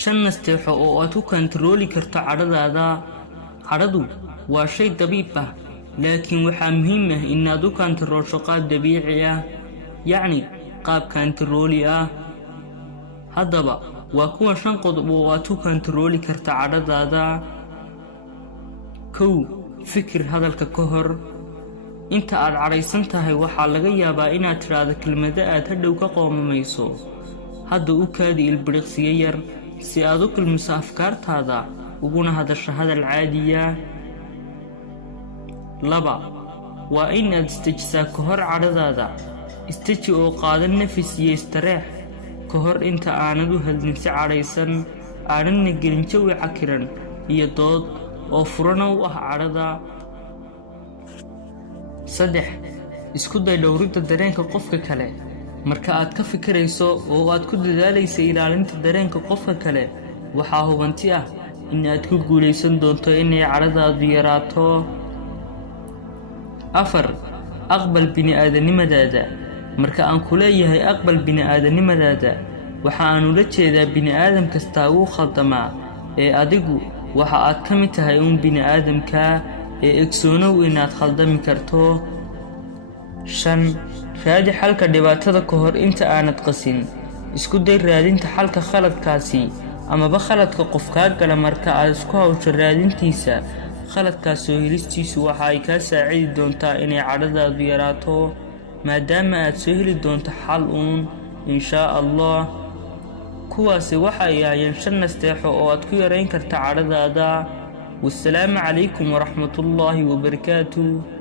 shan nasteexo oo aad ku kantarooli karto cadhadaada. Cadhadu waa shay dabiic ah, laakiin waxaa muhiim ah inaad u kantaroosho qaab dabiici ah, yacni qaab kantarooli ah. haddaba waa kuwa 5 qodob oo aad ku kantarooli karto cadhadaada. 1. Fikir hadalka ka hor. inta aad cadhaysan tahay waxaa laga yaabaa inaad tiraahdo kelmado aad hadhow ka qoomamayso. hadda u kaadi ilbiriqsiyo yar si aad u kulmiso afkaartaada uguna hadasho hadal caadiya. 2. waa inaad istajisaa ka hor cadhadaada. istaji oo qaada nafis iyo istareex ka hor inta aanad u hadlin si cadhaysan, aanadna gelin jawi cakiran iyo dood oo furana u ah cadhada. 3. isku day dhowridda dareenka qofka kale. marka aad ka fikirayso oo aad ku dadaalayso ilaalinta dareenka qofka kale, waxaa hubanti ah in aad ku guulaysan doonto inay cadhadaadu yaraato. 4. aqbal bini'aadanimadaada. marka aan ku leeyahay aqbal bini'aadanimadaada, waxa aan ula jeedaa bini'aadam kasta wuu khaldamaa, ee adigu waxa aad ka mid tahay bini'aadamka, ee ogsoonow inaad khaldami karto. 5. raadi xalka dhibaatada ka hor inta aanad qasin. isku day raadinta xalka khaladkaasi amaba khaladka qof kaa gala. marka aad isku hawsho raadintiisa khaladkaas oo helistiisu waxa ay kaa saacidi doontaa inay cadhadaadu yaraato, maadaama aad soo heli doonto xal inshaa Allah. kuwaasi waxa ay ahaayeen 5 nasteexo oo aad ku yarayn karta cadhadaada. wassalaamu calaykum waraxmatullaahi wabarakaatuh.